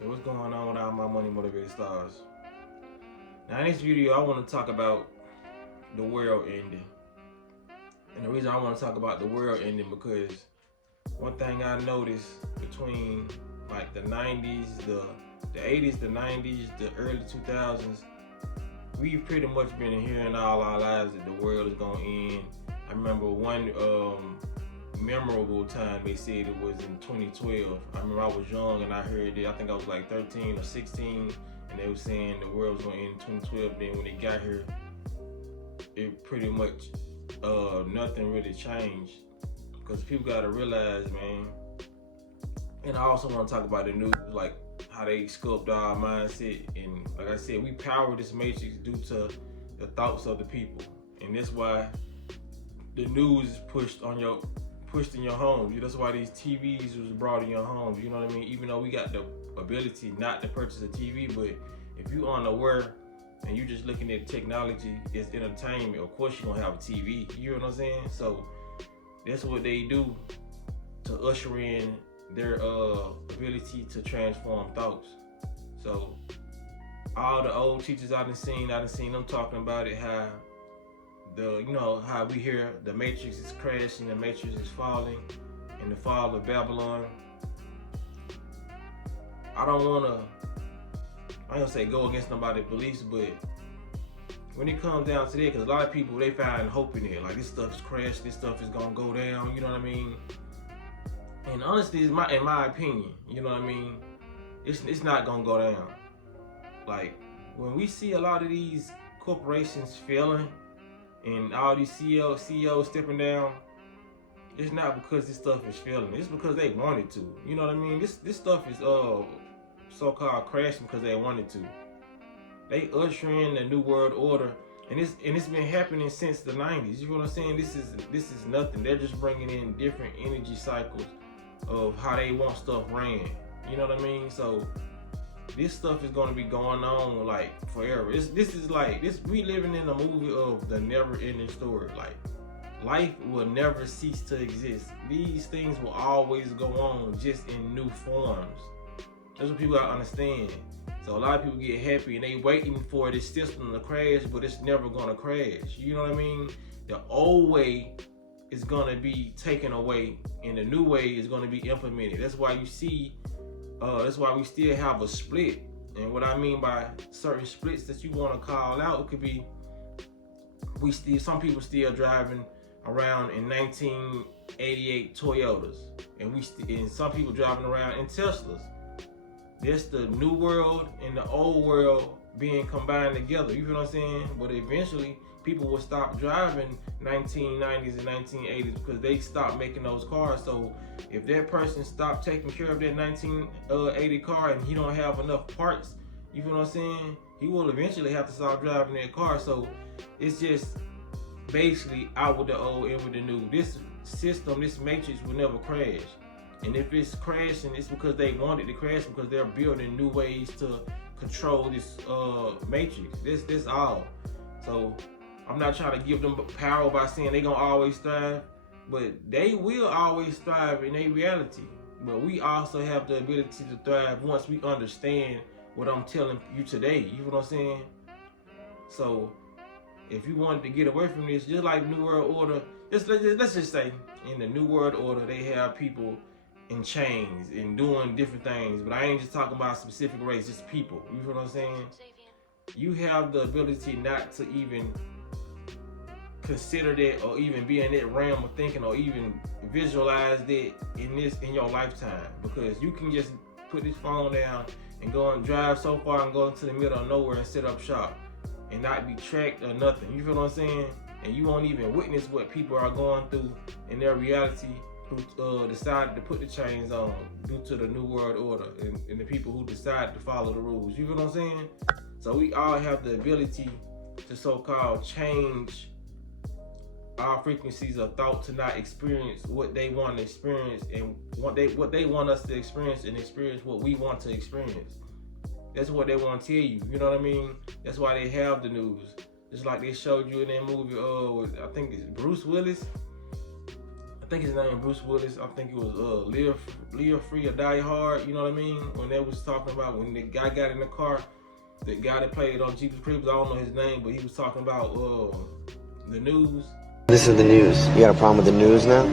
So what's going on with all my money motivated stars? Now in this video I want to talk about the world ending. And the reason I want to talk about the world ending because one thing I noticed between like the 90s, the 80s, the 90s, the early 2000s, we've pretty much been hearing all our lives that the world is gonna end. I remember one memorable time they said it was in 2012. I remember I was young and I heard it. I think I was like 13 or 16, and they were saying the world was gonna end in 2012. Then when they got here, it pretty much nothing really changed, because people gotta realize, man. And I also want to talk about the news, like how they sculpt our mindset, and like I said, we power this matrix due to the thoughts of the people, and that's why the news is pushed in your homes. That's why these TVs was brought in your homes. You know what I mean? Even though we got the ability not to purchase a TV, but if you unaware and you just looking at technology as entertainment, of course you're gonna have a TV. You know what I'm saying? So that's what they do to usher in their ability to transform thoughts. So all the old teachers I done seen them talking about it, how how we hear the matrix is crashing, the matrix is falling, and the fall of Babylon. I ain't gonna say go against nobody's beliefs, but when it comes down to that, because a lot of people, they find hope in it, like this stuff's crashed, this stuff is gonna go down, you know what I mean? And honestly, in my opinion, you know what I mean, it's not gonna go down. Like when we see a lot of these corporations failing and all these CEOs stepping down, it's not because this stuff is failing. It's because they wanted to. You know what I mean? This stuff is so-called crashing because they wanted to. They usher in the new world order, and it's been happening since the 90s. You know what I'm saying? This is nothing. They're just bringing in different energy cycles of how they want stuff ran. You know what I mean? So this stuff is going to be going on like forever. We living in a movie of the never-ending story. Like life will never cease to exist. These things will always go on, just in new forms. That's what people gotta understand. So a lot of people get happy and they waiting for this system to crash, but it's never gonna crash. You know what I mean? The old way is gonna be taken away, and the new way is gonna be implemented. That's why you see. That's why we still have a split. And what I mean by certain splits that you want to call out, it could be some people still driving around in 1988 Toyotas, and some people driving around in Teslas. That's the new world and the old world being combined together. You feel what I'm saying? But eventually, people will stop driving 1990s and 1980s because they stopped making those cars. So if that person stopped taking care of that 1980 car and he don't have enough parts, you feel what I'm saying? He will eventually have to stop driving that car. So it's just basically out with the old, in with the new. This system, this matrix will never crash. And if it's crashing, it's because they want it to crash, because they're building new ways to control this matrix. This all. So I'm not trying to give them power by saying they're gonna always thrive, but they will always thrive in their reality. But we also have the ability to thrive once we understand what I'm telling you today. You know what I'm saying? So if you wanted to get away from this, just like New World Order, let's just say in the New World Order, they have people in chains and doing different things. But I ain't just talking about a specific race, just people. You know what I'm saying? You have the ability not to even consider that, or even be in that realm of thinking, or even visualize that in your lifetime, because you can just put this phone down and go and drive so far and go into the middle of nowhere and set up shop and not be tracked or nothing. You feel what I'm saying? And you won't even witness what people are going through in their reality, who decided to put the chains on due to the New World Order, and the people who decide to follow the rules. You feel what I'm saying? So we all have the ability to so-called change our frequencies of thought to not experience what they want to experience, and what they want us to experience, and experience what we want to experience. That's what they want to tell you. You know what I mean? That's why they have the news. Just like they showed you in that movie, I think it's Bruce Willis. I think his name Bruce Willis. I think it was Live Free or Die Hard. You know what I mean? When they was talking about when the guy got in the car, the guy that played on Jeepers Creepers, I don't know his name, but he was talking about the news. This is the news. You got a problem with the news now?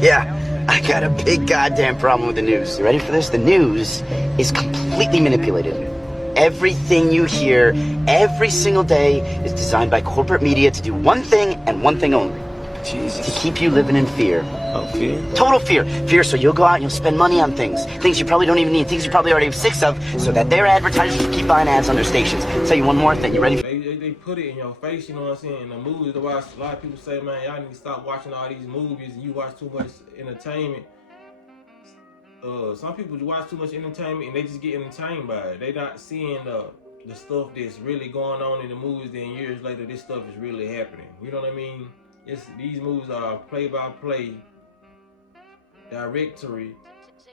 Yeah, I got a big goddamn problem with the news. You ready for this? The news is completely manipulated. Everything you hear every single day is designed by corporate media to do one thing and one thing only. Jesus. To keep you living in fear. Oh, fear? Total fear. Fear so you'll go out and you'll spend money on things. Things you probably don't even need. Things you probably already have 6 of, so that their advertisers will keep buying ads on their stations. I'll tell you one more thing. You ready? They put it in your face, you know what I'm saying? In the movies, a lot of people say, man, y'all need to stop watching all these movies and you watch too much entertainment. Some people watch too much entertainment and they just get entertained by it. They not seeing the stuff that's really going on in the movies. Then years later, this stuff is really happening. You know what I mean? These movies are play-by-play directory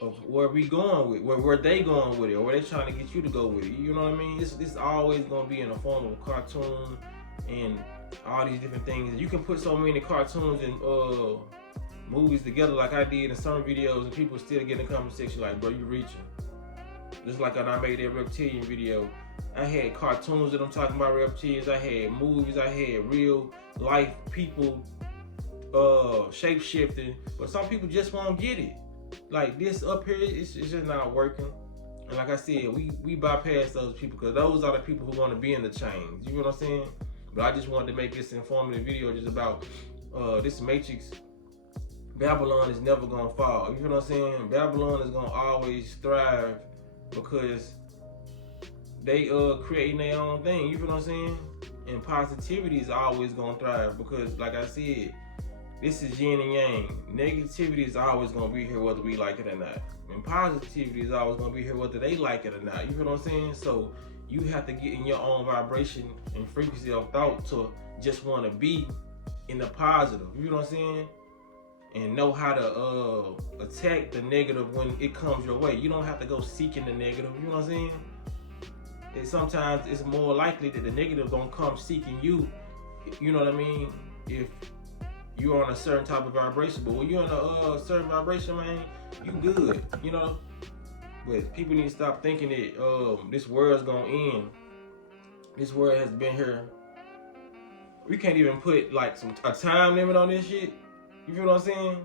of where we going with, where they going with it, or where they trying to get you to go with it. You know what I mean? This always gonna be in the form of a cartoon and all these different things. You can put so many cartoons and movies together like I did in some videos, and people still get in the comment section like, bro, you reaching. Just like when I made that reptilian video, I had cartoons that I'm talking about reptilians, I had movies, I had real life people shape shifting, but some people just won't get it. Like this up here, it's just not working. And like I said, we bypass those people because those are the people who want to be in the change. You know what I'm saying? But I just wanted to make this informative video just about this matrix. Babylon is never gonna fall. You know what I'm saying? Babylon is gonna always thrive because they creating their own thing. You know what I'm saying? And positivity is always gonna thrive because, like I said, this is yin and yang. Negativity is always gonna be here whether we like it or not. And positivity is always gonna be here whether they like it or not. You know what I'm saying? So you have to get in your own vibration and frequency of thought to just wanna be in the positive. You know what I'm saying? And know how to attack the negative when it comes your way. You don't have to go seeking the negative. You know what I'm saying? And sometimes it's more likely that the negative don't come seeking you. You know what I mean? If you're on a certain type of vibration, but when you're on a certain vibration, man, you good. You know. But people need to stop thinking that this world's gonna end. This world has been here. We can't even put like a time limit on this shit. You feel what I'm saying?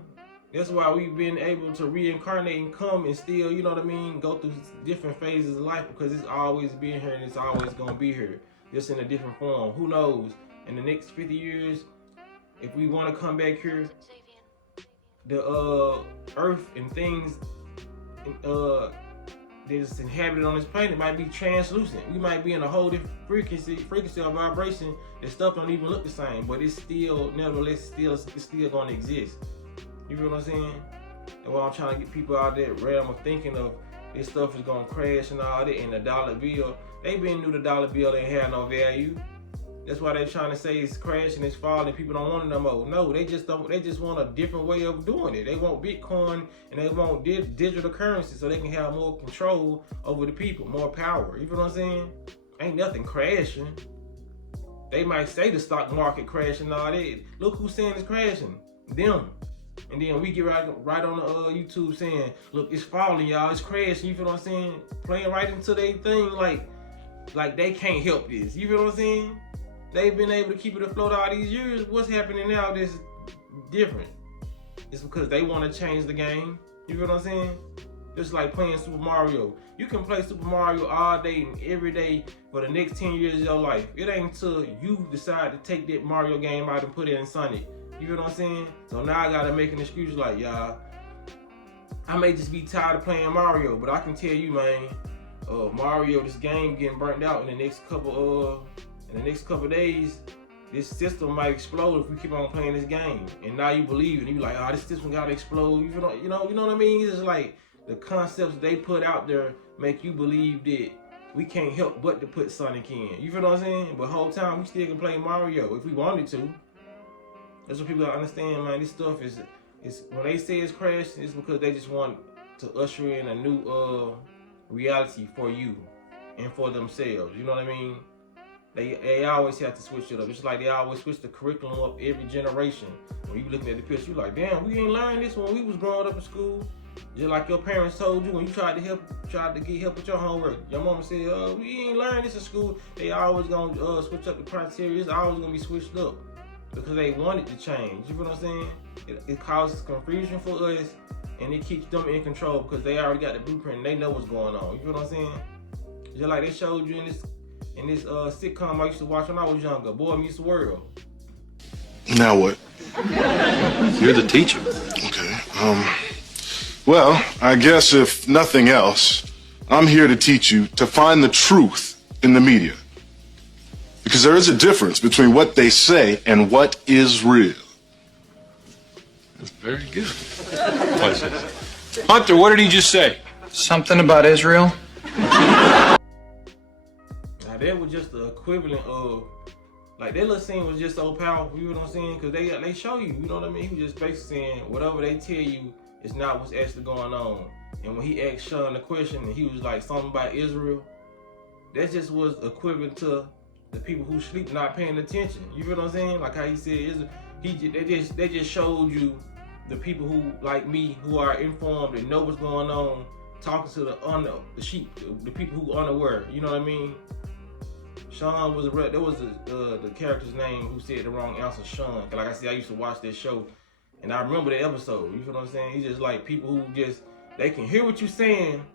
That's why we've been able to reincarnate and come and still, you know what I mean, go through different phases of life because it's always been here and it's always going to be here, just in a different form. Who knows? In the next 50 years, if we want to come back here, the earth and things that's inhabited on this planet might be translucent. We might be in a whole different frequency of vibration that stuff don't even look the same, but it's still, nevertheless, it's still gonna exist. You feel what I'm saying? And what I'm trying to get people out there realm of thinking of this stuff is gonna crash and all that, and the dollar bill, they been knew the dollar bill ain't had no value. That's why they're trying to say it's crashing, it's falling, people don't want it no more. No, they just don't. They just want a different way of doing it. They want Bitcoin and they want digital currency so they can have more control over the people, more power. You know what I'm saying? Ain't nothing crashing. They might say the stock market crashing and all that. Look who's saying it's crashing. Them. And then we get right on the YouTube saying, look, it's falling, y'all. It's crashing. You feel what I'm saying? Playing right into their thing like they can't help this. You feel what I'm saying? They've been able to keep it afloat all these years. What's happening now that's different? It's because they want to change the game. You feel what I'm saying? Just like playing Super Mario. You can play Super Mario all day and every day for the next 10 years of your life. It ain't until you decide to take that Mario game out and put it in Sonic. You feel what I'm saying? So now I gotta make an excuse like, y'all, I may just be tired of playing Mario, but I can tell you, man, Mario, this game getting burnt out in the next couple days, this system might explode if we keep on playing this game. And now you believe it. And you like, this system gotta explode. You know what I mean? It's just like the concepts they put out there make you believe that we can't help but to put Sonic in. You feel what I'm saying? But the whole time we still can play Mario if we wanted to. That's what people gotta understand, man. This stuff is when they say it's crashing, it's because they just want to usher in a new reality for you and for themselves. You know what I mean? They always have to switch it up. It's like they always switch the curriculum up every generation. When you looking at the picture, you like, damn, we ain't learned this when we was growing up in school. Just like your parents told you when you tried to get help with your homework. Your mama said, we ain't learned this in school. They always gonna switch up the criteria. It's always gonna be switched up because they want it to change. You know what I'm saying? It causes confusion for us, and it keeps them in control because they already got the blueprint and they know what's going on. You know what I'm saying? Just like they showed you in this sitcom I used to watch when I was younger, Boy Meets the World. Now what? You're the teacher. Okay. Well, I guess if nothing else, I'm here to teach you to find the truth in the media. Because there is a difference between what they say and what is real. That's very good. Hunter, what did he just say? Something about Israel? Now that was just the equivalent of, like, that little scene was just so powerful, you know what I'm saying? Because they show you, you know what I mean? He was just basically saying whatever they tell you is not what's actually going on. And when he asked Sean the question and he was like something about Israel, that just was equivalent to the people who sleep not paying attention. You feel what I'm saying? Like how he said, they just showed you the people who, like me, who are informed and know what's going on, talking to the sheep, the people who are unaware. You know what I mean? Sean was there was the character's name who said the wrong answer, Sean. Like I said, I used to watch that show, and I remember the episode. You feel what I'm saying? He's just like people who just, they can hear what you're saying,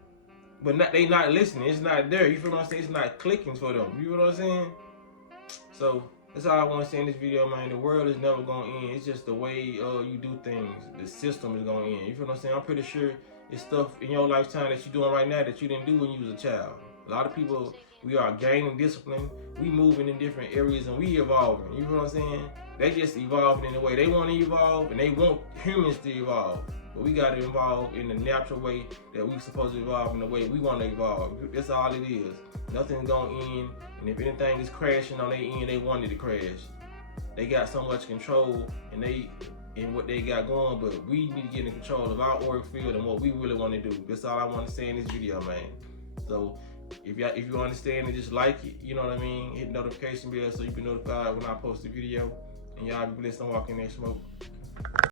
but they not listening. It's not there. You feel what I'm saying? It's not clicking for them. You feel what I'm saying? So that's all I want to say in this video, man. The world is never gonna end. It's just the way you do things. The system is gonna end. You feel what I'm saying? I'm pretty sure it's stuff in your lifetime that you're doing right now that you didn't do when you was a child. A lot of people, we are gaining discipline. We moving in different areas and we evolving. You know what I'm saying? They just evolving in the way they want to evolve, and they want humans to evolve. But we got to evolve in the natural way that we supposed to evolve in the way we want to evolve. That's all it is. Nothing's gonna end, and if anything is crashing on their end, they wanted to crash. They got so much control in what they got going, but we need to get in control of our auric field and what we really want to do. That's all I want to say in this video, man. So if you understand it, just like it, you know what I mean? Hit the notification bell so you can be notified when I post a video. And y'all be blessed and walk in there smoke.